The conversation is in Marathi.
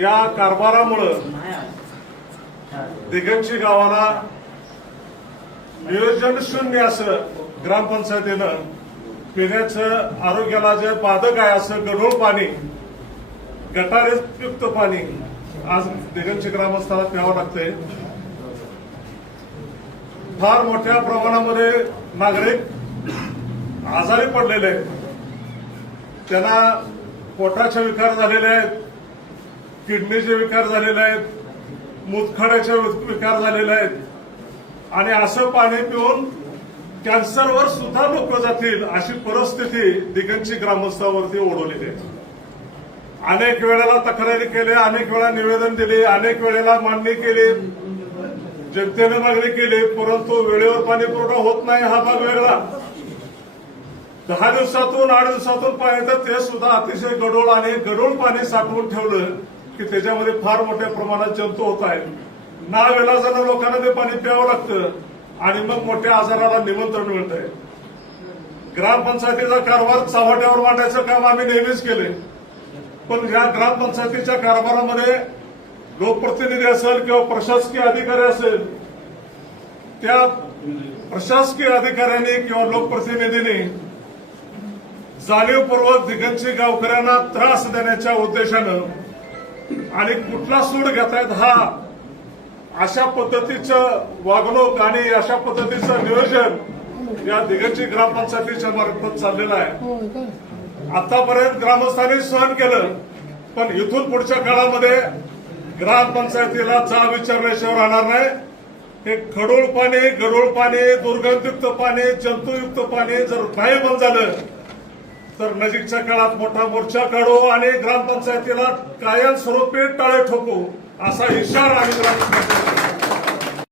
या कारभारामुळे दिगंची गावाला नियोजन शून्य असं ग्रामपंचायतीनं पिण्याचं आरोग्याला जे बाधक आहे असं गढूळ पाणी, गटारयुक्त पाणी आज दिगंची ग्रामस्थांना प्यावं लागतंय. फार मोठ्या प्रमाणामध्ये नागरिक आजारी पडलेले आहेत. त्यांना पोटाचे विकार झालेले आहेत, किडनीचे विकार झालेले आहेत, मूतखड्याचे विकार झालेले आहेत आणि असं पाणी पिऊन कॅन्सरवर सुद्धा लोक जातील अशी परिस्थिती दिगंची ग्रामस्थांवरती ओढवलेली आहे. अनेक वेळेला तक्रारी केल्या, अनेक वेळा निवेदन दिले, अनेक वेळेला मागणी केली, जनतेने मागणी केली, परंतु वेळेवर पाणी पुरवठा होत नाही हा भाग वेगळा. 10 दिवसातून 8 दिवसातून पाणी तर ते सुद्धा अतिशय गढूळ आणि गढूळ पाणी साठवून ठेवलं की त्याच्यामध्ये फार मोठ्या प्रमाणात जंतू होत आहेत. नाविलाजानं लोकांना ते पाणी प्यावं लागतं आणि मग मोठ्या आजाराला निमंत्रण मिळतंय. ग्रामपंचायतीचा कारभार चव्हाट्यावर मांडायचं काम आम्ही नेहमीच केले, पण या ग्रामपंचायतीच्या कारभारामध्ये लोकप्रतिनिधी असेल किंवा प्रशासकीय अधिकारी असेल, त्या प्रशासकीय अधिकाऱ्यांनी किंवा लोकप्रतिनिधींनी जाणीवपूर्वक दिगंची गावकऱ्यांना त्रास देण्याच्या उद्देशानं आणि कुठला सूड घेतायत हा अशा पद्धतीचं वागणूक आणि अशा पद्धतीचं नियोजन या दिगंची ग्रामपंचायतीच्या मार्फत चाललेलं आहे. आतापर्यंत ग्रामस्थांनी सहन केलं, पण इथून पुढच्या काळामध्ये ग्रामपंचायतीला जा विचारल्याशिवाय राहणार नाही. हे खडूळ पाणी, गढूळ पाणी, दुर्गंधयुक्त पाणी, जंतुयुक्त पाणी जर नाही बंद झालं तर नजीकच्या काळात मोठा मोर्चा काढू आणि ग्रामपंचायतीला कायमस्वरूपी टाळे ठोकू असा इशारा आम्ही ग्रामपंचायतीला